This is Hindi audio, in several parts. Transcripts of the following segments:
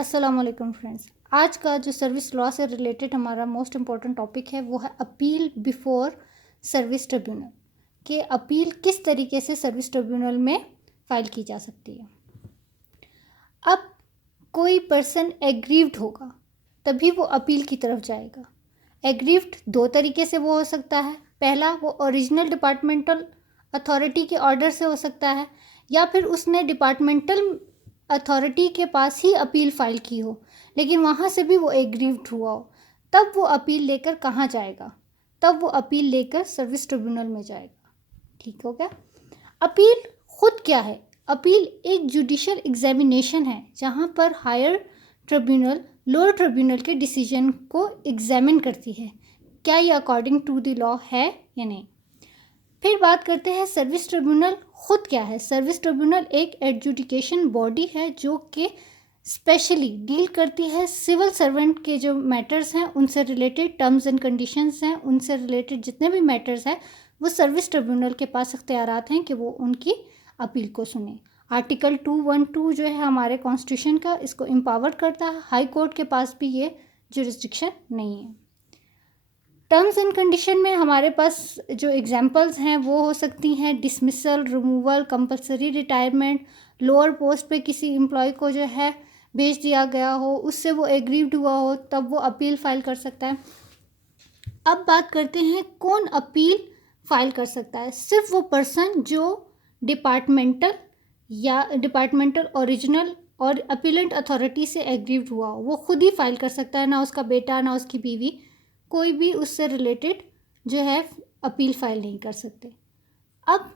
अस्सलाम वालेकुम फ्रेंड्स। आज का जो सर्विस लॉ से रिलेटेड हमारा मोस्ट इम्पॉर्टेंट टॉपिक है वो है अपील बिफोर सर्विस ट्रिब्यूनल, कि अपील किस तरीके से सर्विस ट्रिब्यूनल में फ़ाइल की जा सकती है। अब कोई पर्सन एग्रीव्ड होगा तभी वो अपील की तरफ जाएगा। एग्रीव्ड दो तरीके से वो हो सकता है। पहला, वो ओरिजिनल डिपार्टमेंटल अथॉरिटी के ऑर्डर से हो सकता है, या फिर उसने डिपार्टमेंटल अथॉरिटी के पास ही अपील फाइल की हो लेकिन वहाँ से भी वो एग्रीव्ड हुआ हो। तब वो अपील लेकर कहाँ जाएगा? तब वो अपील लेकर सर्विस ट्रिब्यूनल में जाएगा। ठीक हो गया। अपील खुद क्या है? अपील एक जुडिशियल एग्जामिनेशन है जहाँ पर हायर ट्रिब्यूनल लोअर ट्रिब्यूनल के डिसीजन को एग्जामिन करती है, क्या ये अकॉर्डिंग टू द लॉ है या नहीं। फिर बात करते हैं सर्विस ट्रिब्यूनल खुद क्या है। सर्विस ट्रिब्यूनल एक एडजुडिकेशन बॉडी है जो कि स्पेशली डील करती है सिविल सर्वेंट के जो मैटर्स हैं उनसे रिलेटेड, टर्म्स एंड कंडीशंस हैं उनसे रिलेटेड जितने भी मैटर्स हैं वो सर्विस ट्रिब्यूनल के पास इख्तियारात हैं कि वो उनकी अपील को सुने। आर्टिकल 212 जो है हमारे कॉन्स्टिट्यूशन का, इसको एम्पावर करता है। हाई कोर्ट के पास भी ये जुरिस्डिक्शन नहीं है। टर्म्स एंड कंडीशन में हमारे पास जो एग्जांपल्स हैं वो हो सकती हैं dismissal, removal, compulsory retirement, lower post पे किसी एम्प्लॉय को जो है भेज दिया गया हो, उससे वो एग्रीव्ड हुआ हो, तब वो अपील फाइल कर सकता है। अब बात करते हैं कौन अपील फाइल कर सकता है। सिर्फ वो पर्सन जो डिपार्टमेंटल या डिपार्टमेंटल ओरिजिनल और अपीलेंट अथॉरिटी से एग्रीव्ड हुआ हो, वो खुद ही फाइल कर सकता है, ना उसका बेटा ना उसकी बीवी, कोई भी उससे रिलेटेड जो है अपील फाइल नहीं कर सकते। अब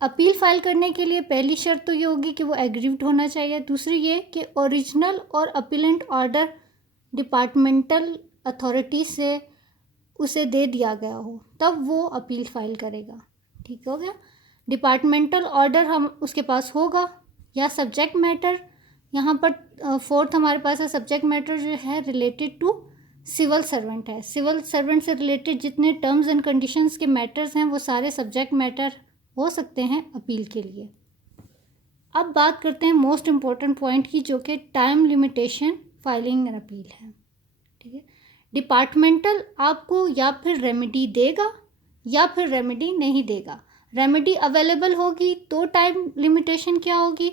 अपील फाइल करने के लिए पहली शर्त तो ये होगी कि वो एग्रीव्ड होना चाहिए। दूसरी ये कि ओरिजिनल और अपीलेंट ऑर्डर डिपार्टमेंटल अथॉरिटी से उसे दे दिया गया हो, तब वो अपील फाइल करेगा। ठीक हो गया। डिपार्टमेंटल ऑर्डर हम उसके पास होगा, या सब्जेक्ट मैटर, यहाँ पर फोर्थ हमारे पास है सब्जेक्ट मैटर जो है रिलेटेड टू सिविल सर्वेंट है। सिविल सर्वेंट से रिलेटेड जितने टर्म्स एंड कंडीशंस के मैटर्स हैं वो सारे सब्जेक्ट मैटर हो सकते हैं अपील के लिए। अब बात करते हैं मोस्ट इम्पॉर्टेंट पॉइंट की, जो कि time limitation filing and appeal है। ठीक है। डिपार्टमेंटल आपको या फिर रेमेडी देगा या फिर रेमेडी नहीं देगा। रेमेडी अवेलेबल होगी तो टाइम लिमिटेशन क्या होगी,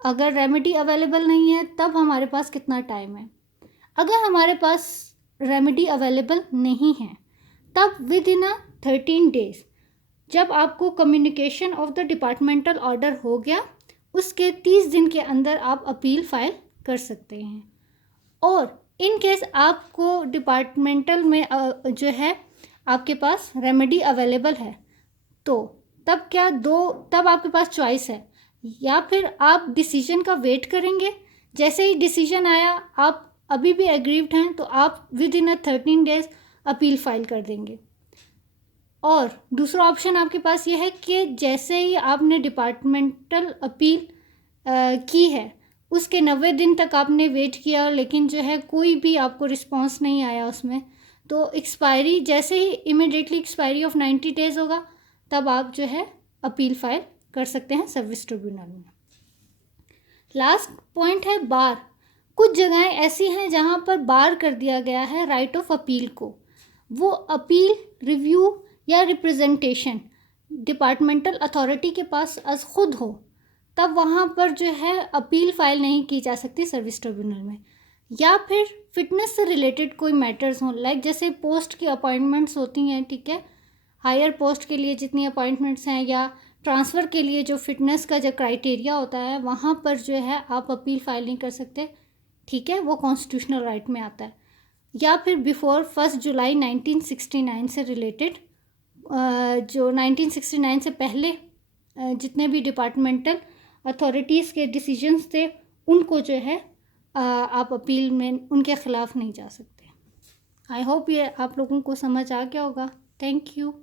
अगर रेमेडी अवेलेबल नहीं है तब हमारे पास कितना टाइम है। अगर हमारे पास रेमेडी अवेलेबल नहीं है तब विद इन 13 डेज, जब आपको communication of the departmental order हो गया उसके 30 दिन के अंदर आप अपील फाइल कर सकते हैं। और इन केस आपको डिपार्टमेंटल में जो है आपके पास रेमेडी अवेलेबल है तो तब क्या तब आपके पास चॉइस है, या फिर आप डिसीजन का वेट करेंगे, जैसे ही डिसीजन आया आप अभी भी एग्रीव्ड हैं तो आप with in 13 days appeal file कर देंगे। और दूसरा ऑप्शन आपके पास ये है कि जैसे ही आपने डिपार्टमेंटल अपील की है उसके 90 दिन तक आपने वेट किया लेकिन जो है कोई भी आपको रिस्पांस नहीं आया उसमें, तो एक्सपायरी जैसे ही इमिडिएटली एक्सपायरी ऑफ 90 डेज होगा तब आप जो है अपील फाइल कर सकते हैं सर्विस ट्रिब्यूनल में। लास्ट पॉइंट है बार। कुछ जगहें ऐसी हैं जहाँ पर बार कर दिया गया है राइट ऑफ अपील को। वो अपील, रिव्यू या रिप्रेजेंटेशन डिपार्टमेंटल अथॉरिटी के पास अज खुद हो तब वहाँ पर जो है अपील फाइल नहीं की जा सकती सर्विस ट्रिब्यूनल में। या फिर फिटनेस से रिलेटेड कोई मैटर्स हों, लाइक जैसे पोस्ट की अपॉइंटमेंट्स होती हैं, ठीक है, हायर पोस्ट के लिए जितनी अपॉइंटमेंट्स हैं या ट्रांसफ़र के लिए जो फिटनेस का जो क्राइटेरिया होता है वहाँ पर जो है आप अपील फाइल नहीं कर सकते। ठीक है, वो कॉन्स्टिट्यूशनल राइट में आता है। या फिर बिफोर 1 जुलाई 1969 से रिलेटेड जो 1969 से पहले जितने भी डिपार्टमेंटल अथॉरिटीज़ के डिसीजंस थे उनको जो है आप अपील में उनके ख़िलाफ़ नहीं जा सकते। आई होप ये आप लोगों को समझ आ गया होगा। Thank you.